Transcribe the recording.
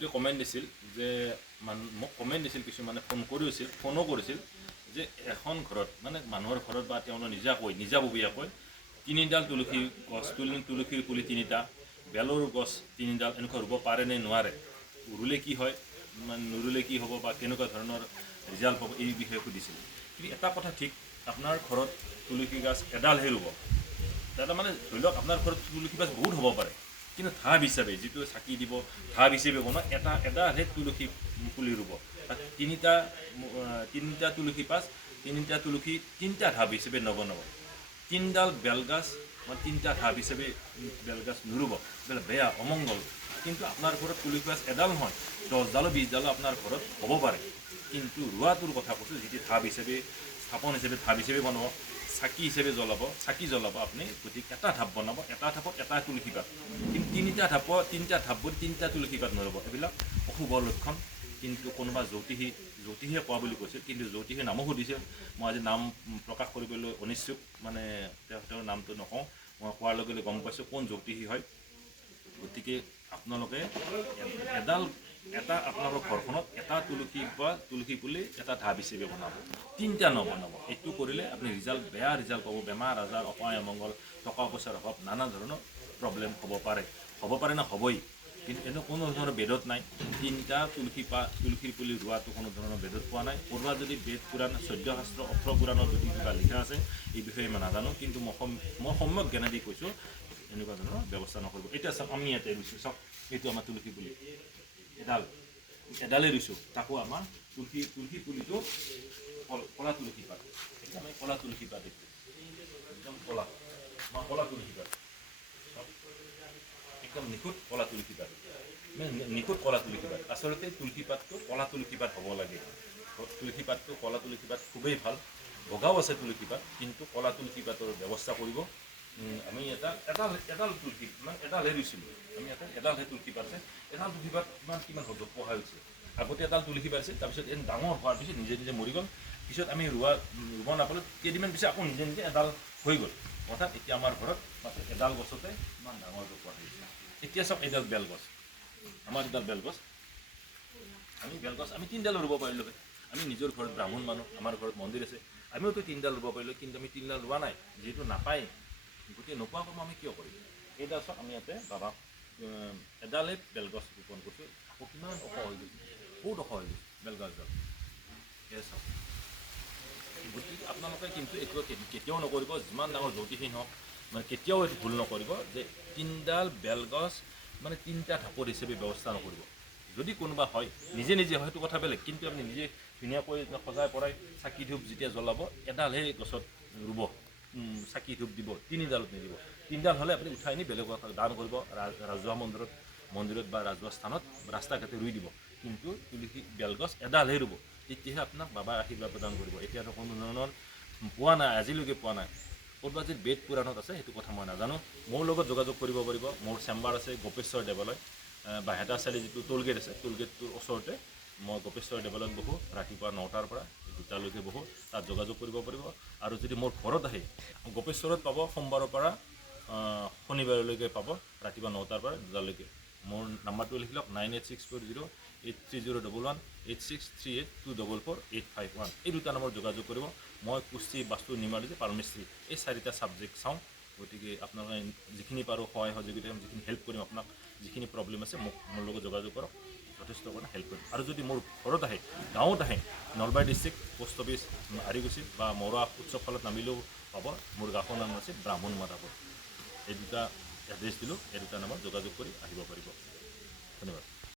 বহুতে কমেণ্ট দিছিল যে মোক কমেণ্ট দিছিল, কিছুমানে ফোনো কৰিছিল যে এখন ঘৰত মানে মানুহৰ ঘৰত বা তেওঁ নিজাববীয়াকৈ 3ডাল তুলসী গছ, তুলসীৰ পুলি 3টা, বেলৰ গছ 3ডাল এনেকুৱা ৰুব পাৰে নে নোৱাৰে, ৰুলে কি হয়, নুৰুলে কি হ'ব বা কেনেকুৱা ধৰণৰ ৰিজাল্ট পাব, এই বিষয়ে সুধিছিল। কিন্তু এটা কথা ঠিক, আপোনাৰ ঘৰত তুলসী গছ এডালহে ৰুব। দাদা মানে ধৰি লওক আপোনাৰ ঘৰত তুলসী গছ বহুত হ'ব পাৰে, কিন্তু ঢাপ হিচাপে যিটো চাকি দিব ঢাপ হিচাপে বনোৱা এডালহে তুলসী পুলি ৰুব। তাত 3টা তুলসী পাত, 3টা তুলসী 3টা ঢাপ হিচাপে নবনাব। 3ডাল বেলগাছ বা 3টা ঢাপ হিচাপে বেলগাছ নুৰুব, বেয়া অমংগল। কিন্তু আপোনাৰ ঘৰত তুলসী গছ এডাল নহয়, 10ডালো 20ডালো আপোনাৰ ঘৰত হ'ব পাৰে, কিন্তু ৰোৱাটোৰ কথা কৈছোঁ, যিটো ঢাপ হিচাপে স্থাপন হিচাপে ঢাপ হিচাপে বনাব, চাকি হিচাপে চাকি জ্বলাব আপুনি, গতিকে এটা ঢাপ বনাব, এটা ঢাপত এটা তুলসী পাত, কিন্তু 3টা ঢাপত 3টা তুলসী পাত নৰব, এইবিলাক অশুভ লক্ষণ। কিন্তু কোনোবা জ্যোতিষে কোৱা বুলি কৈছিল, কিন্তু জ্যোতিষে নামো সুধিছিল। মই আজি নাম প্ৰকাশ কৰিবলৈ অনিচ্ছুক, মানে তেওঁৰ নামটো নকওঁ, মই কোৱাৰ লগে লগে গম পাইছোঁ কোন জ্যোতিষী হয়। গতিকে আপোনালোকে আপোনালোকৰ ঘৰখনত এটা তুলসী পুলি এটা ঢাপ হিচাপে বনাব, 3টা নবনাব। এইটো কৰিলে আপুনি বেয়া ৰিজাল্ট পাব, বেমাৰ আজাৰ, অপায় অমংগল, টকা পইচাৰ অভাৱ, নানা ধৰণৰ প্ৰব্লেম হ'ব পাৰে না হ'বই। কিন্তু এনে কোনো ধৰণৰ বেদত নাই 3টা তুলসীৰ পুলি ৰোৱাটো কোনো ধৰণৰ বেদত পোৱা নাই। ক'ৰবাত যদি বেদ পুৰাণ 14 শাস্ত্ৰ 18 পুৰাণত যদি কিবা লিখা আছে, এই বিষয়ে মই নাজানো, কিন্তু মই সম্যক জ্ঞানেদি কৈছোঁ এনেকুৱা ধৰণৰ ব্যৱস্থা নকৰিব। এতিয়া চাওক, আমি ইয়াতে ৰুইছোঁ, চাওক এইটো আমাৰ তুলসী পুলি, এডালেই ৰুইছোঁ, তাকো আমাৰ তুলসী পুলিটো কলা তুলসী পাত, একদম কলা তুলসী পাত, একদম কলা তুলসী পাত, একদম নিখুঁত কলা তুলসী পাত, নিখুঁত কলা তুলসী পাত। আচলতে তুলসী পাতটো কলা তুলসী পাত হ'ব লাগে। তুলসী পাতটো কলা তুলসী পাত খুবেই ভাল, বগাও আছে তুলসী পাত, কিন্তু কলা তুলসী পাতৰ ব্যৱস্থা কৰিব। আমি এডাল তুলসী মানে এডালহে ৰুইছিলোঁ, আমি এডালহে তুলসী পাত আছে, এডাল তুলসী পাত কিমান সপোহা হৈছে। আগতে এডাল তুলসী পাত আছিল, তাৰপিছত ডাঙৰ হোৱাৰ পিছত নিজে মৰি গ'ল। পিছত আমি ৰুব নাপালোঁ, কেইদিনমান পিছত আকৌ নিজে এডাল হৈ গ'ল। অৰ্থাৎ এতিয়া আমাৰ ঘৰত মাত্ৰ এডাল গছতে ইমান ডাঙৰ পোৱা হৈছে। এতিয়া চাওক, এডাল বেলগছ, আমাৰ এডাল বেলগছ, আমি 3ডাল ৰুব পাৰিলোঁ হয়। আমি নিজৰ ঘৰত ব্ৰাহ্মণ মানুহ, আমাৰ ঘৰত মন্দিৰ আছে, আমিওতো 3ডাল ৰুব পাৰিলোঁ, কিন্তু আমি 3ডাল ৰোৱা নাই, যিহেতু নাপায়। গতিকে নোপোৱা কৰ্ম আমি কিয় কৰিম। এইডাল চাওক, আমি ইয়াতে বাবা এডালেই বেলগছ ৰোপণ কৰিছোঁ, আকৌ কিমান ওখ হৈ গৈছে, বহুত ওখ হৈ গৈছে বেলগছডাল, এয়া চাওক। গতিকে আপোনালোকে কিন্তু এইটো কেতিয়াও নকৰিব, যিমান ডাঙৰ জ্যোতিষী হওক, মানে কেতিয়াও এইটো ভুল নকৰিব যে 3ডাল বেলগছ মানে 3টা ঢাপত হিচাপে ব্যৱস্থা নকৰিব। যদি কোনোবা হয়, নিজে হয়, সেইটো কথা বেলেগ, কিন্তু আপুনি নিজে ধুনীয়াকৈ সজাই পৰাই চাকি ধূপ যেতিয়া জ্বলাব, এডালহে গছত ৰুব, চাকি ধূপ দিব, 3ডালত নিদিব। 3ডাল হ'লে আপুনি উঠাই নি বেলেগত দান কৰিব, ৰাজহুৱা মন্দিৰত বা ৰাজহুৱা স্থানত ৰাস্তা ঘাটে ৰুই দিব, কিন্তু তুলসী বেলগছ এডালহে ৰুব, তেতিয়াহে আপোনাক বাবাই আশীৰ্বাদ প্ৰদান কৰিব। এতিয়াতো কোনো ধৰণৰ পোৱা নাই, আজিলৈকে পোৱা নাই। ক'ৰবাত যে বেদ পুৰাণত আছে, সেইটো কথা মই নাজানো। মোৰ লগত যোগাযোগ কৰিব পাৰিব, মোৰ চেম্বাৰ আছে গোপেশ্বৰ দেৱালয়, বাহেতা চালি যিটো টোলগেট আছে, টোলগেটটোৰ ওচৰতে মই গোপেশ্বৰ দেৱালয়ত বহোঁ, ৰাতিপুৱা 9টাৰ পৰা 2টালৈকে বহোঁ, তাত যোগাযোগ কৰিব পাৰিব। আৰু যদি মোৰ ঘৰত আহে, গোপেশ্বৰত পাব, সোমবাৰৰ পৰা শনিবাৰলৈকে পাব, ৰাতিপুৱা 9টাৰ পৰা 2টালৈকে। মোৰ নাম্বাৰটো লিখি লওক, 9864083011, 8638244851। এই 2টা নম্বৰ যোগাযোগ কৰিব। মই কুস্তি, বাস্তু, নিৰ্মাণ, পাৰমিস্ত্ৰী, এই 4টা ছাবজেক্ট চাওঁ। গতিকে আপোনালোকে যিখিনি পাৰোঁ সহায় সহযোগিতা, যিখিনি হেল্প কৰিম, আপোনাক যিখিনি প্ৰব্লেম আছে মোৰ লগত যোগাযোগ কৰক, যথেষ্ট মানে হেল্প কৰিম। আৰু যদি মোৰ ঘৰত আহে, গাঁৱত আহে, Nalbari district, post office Arikuchi বা মৰুৱা উৎসৱ ফালত নামিলেও পাব। মোৰ গাঁওখনৰ নাম আছে ব্ৰাহ্মণ মাতাপুৰ। এই 2টা এড্ৰেছ দিলোঁ, এই 2টা নামত যোগাযোগ কৰি আহিব পাৰিব। ধন্যবাদ।